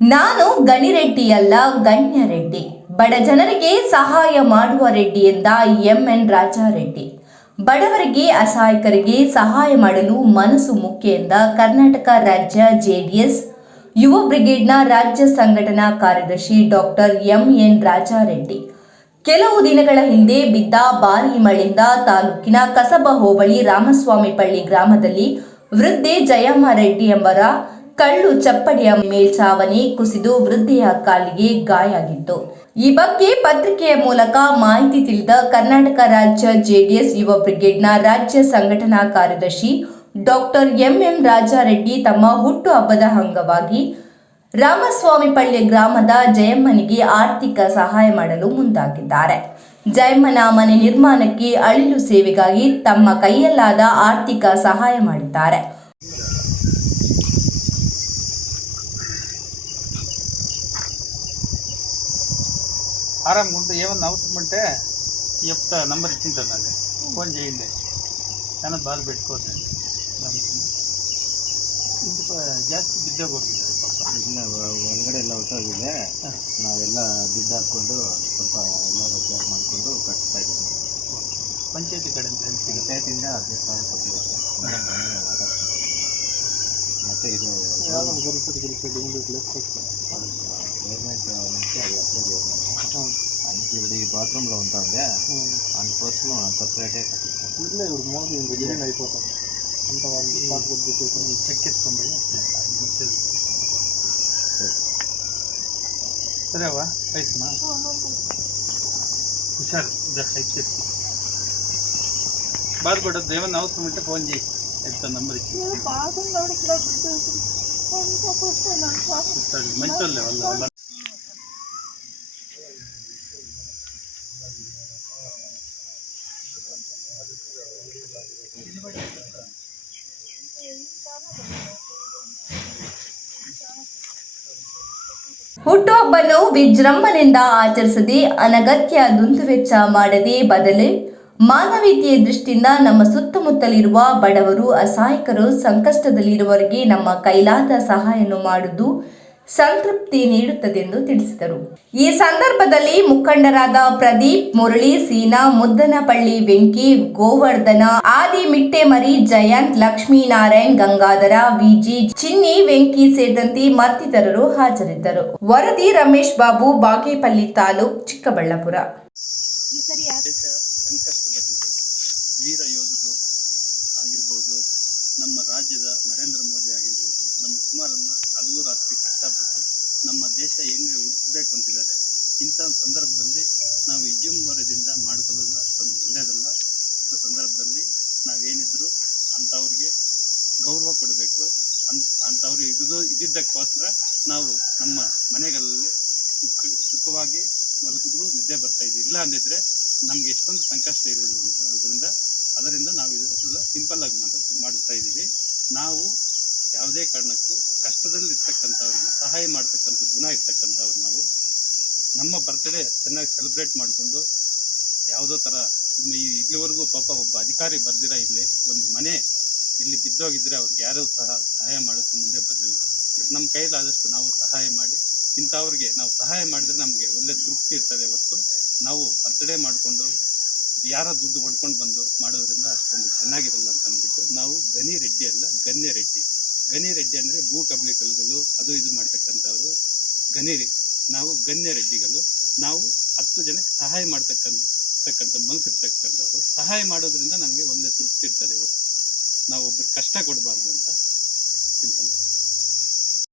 ನಾನು ಗಣಿರೆಡ್ಡಿಯಲ್ಲ, ಗಣ್ಯ ರೆಡ್ಡಿ. ಬಡ ಜನರಿಗೆ ಸಹಾಯ ಮಾಡುವ ರೆಡ್ಡಿ ಎಂದ ಎಂಎನ್ ರಾಜಾರೆಡ್ಡಿ. ಬಡವರಿಗೆ, ಅಸಹಾಯಕರಿಗೆ ಸಹಾಯ ಮಾಡಲು ಮನಸ್ಸು ಮುಖ್ಯ ಎಂದ ಕರ್ನಾಟಕ ರಾಜ್ಯ ಜೆಡಿಎಸ್ ಯುವ ಬ್ರಿಗೇಡ್ನ ರಾಜ್ಯ ಸಂಘಟನಾ ಕಾರ್ಯದರ್ಶಿ ಡಾಕ್ಟರ್ ಎಂಎನ್ ರಾಜಾರೆಡ್ಡಿ ಕೆಲವು ದಿನಗಳ ಹಿಂದೆ ಬಿದ್ದ ಭಾರೀ ಮಳೆಯಿಂದ ತಾಲೂಕಿನ ಕಸಬಾ ಹೋಬಳಿ ರಾಮಸ್ವಾಮಿಪಳ್ಳಿ ಗ್ರಾಮದಲ್ಲಿ ವೃದ್ಧೆ ಜಯಮ್ಮ ರೆಡ್ಡಿ ಎಂಬರ ಕಳ್ಳು ಚಪ್ಪಡಿಯ ಮೇಲ್ಛಾವಣಿ ಕುಸಿದು ವೃದ್ಧೆಯ ಕಾಲಿಗೆ ಗಾಯ ಆಗಿತ್ತು. ಈ ಬಗ್ಗೆ ಪತ್ರಿಕೆಯ ಮೂಲಕ ಮಾಹಿತಿ ತಿಳಿದ ಕರ್ನಾಟಕ ರಾಜ್ಯ ಜೆಡಿಎಸ್ ಯುವ ಬ್ರಿಗೇಡ್ನ ರಾಜ್ಯ ಸಂಘಟನಾ ಕಾರ್ಯದರ್ಶಿ ಡಾಕ್ಟರ್ ಎಂಎಂ ರಾಜಾರೆಡ್ಡಿ ತಮ್ಮ ಹುಟ್ಟುಹಬ್ಬದ ಅಂಗವಾಗಿ ರಾಮಸ್ವಾಮಿಪಳ್ಳಿ ಗ್ರಾಮದ ಜಯಮ್ಮನಿಗೆ ಆರ್ಥಿಕ ಸಹಾಯ ಮಾಡಲು ಮುಂದಾಗಿದ್ದಾರೆ. ಜಯಮ್ಮನ ಮನೆ ನಿರ್ಮಾಣಕ್ಕೆ ಅಳಿಲು ಸೇವೆಗಾಗಿ ತಮ್ಮ ಕೈಯಲ್ಲಾದ ಆರ್ಥಿಕ ಸಹಾಯ ಮಾಡಿದ್ದಾರೆ. ఆరాంగా ఉంటే ఏమన్నా అవసరం ఉంటే చెప్తా నంబర్ ఇచ్చింటాను అది ఫోన్ చేయండి చాలా బాధ పెట్టుకోవద్దండి ಇಂತ ಜಾಸ್ತಿ ಬಿದ್ದೇ ಕೊಡ್ತಿದ್ದಾರೆ ಪಾಪ ಇಲ್ಲ ಹೊರಗಡೆ ಎಲ್ಲ ಹೊಟ್ಟೋಗಿದೆ ನಾವೆಲ್ಲ ದುಡ್ಡು ಹಾಕ್ಕೊಂಡು ಸ್ವಲ್ಪ ಎಲ್ಲ ಕೇರ್ ಮಾಡಿಕೊಂಡು ಕಟ್ತಾ ಇದ್ದೀವಿ. ಪಂಚಾಯತಿ ಕಡೆಯಿಂದ ಪಂಚಾಯತಿಂದ 15,000 ಕೊಟ್ಟಿದ್ದಾರೆ. ಮತ್ತು ಇದು గవర్నమెంట్ నుంచి అది అప్లై చేసినాము. ఆయనకి ఇప్పుడు ఈ బాత్రూంలో ఉంటుంది, అందుకోసం సపరేటే కట్టిస్తాం. ఇట్లే ఇప్పుడు మోదీ రిజైన్ అయిపోతాం అంత వాళ్ళు చెక్ ఎత్తుకొని సరేవా పైసమా హుషారు అయితే బాధపడద్దు. ఏమన్నా అవసరం ఉంటే ఫోన్ చేయి, చెప్తాను నంబర్ ఇచ్చి. మంచి వాళ్ళే వాళ్ళ ಹುಟ್ಟುಹಬ್ಬನ್ನು ವಿಜೃಂಭಣೆಯಿಂದ ಆಚರಿಸದೆ ಅನಗತ್ಯ ದುಂದುವೆಚ್ಚ ಮಾಡದೆ ಬದಲು ಮಾನವೀಯತೆಯ ದೃಷ್ಟಿಯಿಂದ ನಮ್ಮ ಸುತ್ತಮುತ್ತಲಿರುವ ಬಡವರು, ಅಸಹಾಯಕರು, ಸಂಕಷ್ಟದಲ್ಲಿರುವವರಿಗೆ ನಮ್ಮ ಕೈಲಾದ ಸಹಾಯವನ್ನು ಮಾಡುವುದು ಸಂತೃಪ್ತಿ ನೀಡುತ್ತದೆ ಎಂದು ತಿಳಿಸಿದರು. ಈ ಸಂದರ್ಭದಲ್ಲಿ ಮುಖಂಡರಾದ ಪ್ರದೀಪ್, ಮುರಳಿ, ಸೀನಾ, ಮುದ್ದನಪಳ್ಳಿ ವೆಂಕಿ, ಗೋವರ್ಧನ, ಆದಿ ಮಿಟ್ಟೆಮರಿ, ಜಯಂತ್, ಲಕ್ಷ್ಮೀನಾರಾಯಣ್, ಗಂಗಾಧರ, ವಿಜಿ, ಚಿನ್ನಿ, ವೆಂಕಿ ಸೇರಿದಂತೆ ಮತ್ತಿತರರು ಹಾಜರಿದ್ದರು. ವರದಿ ರಮೇಶ್ ಬಾಬು, ಬಾಗೇಪಲ್ಲಿ ತಾಲೂಕು, ಚಿಕ್ಕಬಳ್ಳಾಪುರ. ಸಂಕಷ್ಟದಲ್ಲಿದೆ. ವೀರ ಯೋಧರು ಆಗಿರ್ಬೋದು, ನಮ್ಮ ರಾಜ್ಯದ ನರೇಂದ್ರ ಮೋದಿ ಆಗಿರ್ಬೋದು, ನಮ್ಮ ಕುಮಾರನ್ನ ಹಗಲು ರಾತ್ರಿ ಕಷ್ಟಪಟ್ಟು ನಮ್ಮ ದೇಶ ಹೆಂಗೆ ಉಳಿಸಬೇಕು ಅಂತಿದ್ದಾರೆ. ಇಂಥ ಸಂದರ್ಭದಲ್ಲಿ ನಾವು ವಿಜೃಂಭಣೆಯಿಂದ ಮಾಡಿಕೊಳ್ಳೋದು ಅಷ್ಟೊಂದು ಒಳ್ಳೆಯದಲ್ಲ. ಇಂಥ ಸಂದರ್ಭದಲ್ಲಿ ನಾವೇನಿದ್ರು ಅಂಥವ್ರಿಗೆ ಗೌರವ ಕೊಡಬೇಕು. ಅಂಥವ್ರು ಇದ್ದಿದ್ದಕ್ಕೋಸ್ಕರ ನಾವು ನಮ್ಮ ಮನೆಗಳಲ್ಲಿ ಸುಖವಾಗಿ ಮಲಗಿದ್ರು ನಿದ್ದೆ ಬರ್ತಾ ಇದ್ದೀವಿ. ಇಲ್ಲ ಅಂದಿದ್ರೆ ನಮ್ಗೆ ಎಷ್ಟೊಂದು ಸಂಕಷ್ಟ ಇರೋದು ಅದರಿಂದ ನಾವು ಇದೆಲ್ಲ ಸಿಂಪಲ್ ಆಗಿ ಮಾಡುತ್ತಾ ಇದ್ದೀವಿ. ನಾವು ಯಾವುದೇ ಕಾರಣಕ್ಕೂ ಕಷ್ಟದಲ್ಲಿರ್ತಕ್ಕಂಥವ್ರಿಗೆ ಸಹಾಯ ಮಾಡ್ತಕ್ಕಂಥ ಗುಣ ಇರ್ತಕ್ಕಂಥವ್ರು ನಾವು ನಮ್ಮ ಬರ್ತ್ಡೇ ಚೆನ್ನಾಗಿ ಸೆಲೆಬ್ರೇಟ್ ಮಾಡಿಕೊಂಡು ಯಾವುದೋ ಥರ ಇಲ್ಲಿವರೆಗೂ ಪಾಪ ಒಬ್ಬ ಅಧಿಕಾರಿ ಬರ್ದಿರ ಇಲ್ಲಿ ಒಂದು ಮನೆ ಇಲ್ಲಿ ಬಿದ್ದೋಗಿದ್ರೆ ಅವ್ರಿಗೆ ಯಾರೂ ಸಹಾಯ ಮಾಡೋಕ್ಕೆ ಮುಂದೆ ಬರಲಿಲ್ಲ. ಬಟ್ ನಮ್ಮ ಕೈಲಾದಷ್ಟು ನಾವು ಸಹಾಯ ಮಾಡಿ ಇಂಥವ್ರಿಗೆ ನಾವು ಸಹಾಯ ಮಾಡಿದ್ರೆ ನಮಗೆ ಒಳ್ಳೆ ತೃಪ್ತಿ ಇರ್ತದೆ. ಹೊತ್ತು ನಾವು ಬರ್ತ್ಡೇ ಮಾಡಿಕೊಂಡು ಯಾರ ದುಡ್ಡು ಹೊಡ್ಕೊಂಡು ಬಂದು ಮಾಡೋದ್ರಿಂದ ಅಷ್ಟೊಂದು ಚೆನ್ನಾಗಿರಲ್ಲ ಅಂತ ಅಂದ್ಬಿಟ್ಟು ನಾವು ಗಣಿ ರೆಡ್ಡಿ ಅಲ್ಲ, ಗಣ್ಯ ರೆಡ್ಡಿ. ಗಣಿ ರೆಡ್ಡಿ ಅಂದರೆ ಭೂ ಕಬಲಿಕಲ್ಗಳು ಅದು ಇದು ಮಾಡ್ತಕ್ಕಂಥವ್ರು ನಾವು ಗಣ್ಯ ರೆಡ್ಡಿಗಳು. ನಾವು 10 ಜನಕ್ಕೆ ಸಹಾಯ ಮಾಡ್ತಕ್ಕಂಥ ಮನಸ್ಸಿರ್ತಕ್ಕಂಥವ್ರು. ಸಹಾಯ ಮಾಡೋದ್ರಿಂದ ನನಗೆ ಒಳ್ಳೆ ತೃಪ್ತಿ ಇರ್ತದೆ. ನಾವು ಒಬ್ಬರಿಗೆ ಕಷ್ಟ ಕೊಡಬಾರ್ದು ಅಂತ ಸಿಂಪಲ್ ಆಗಿ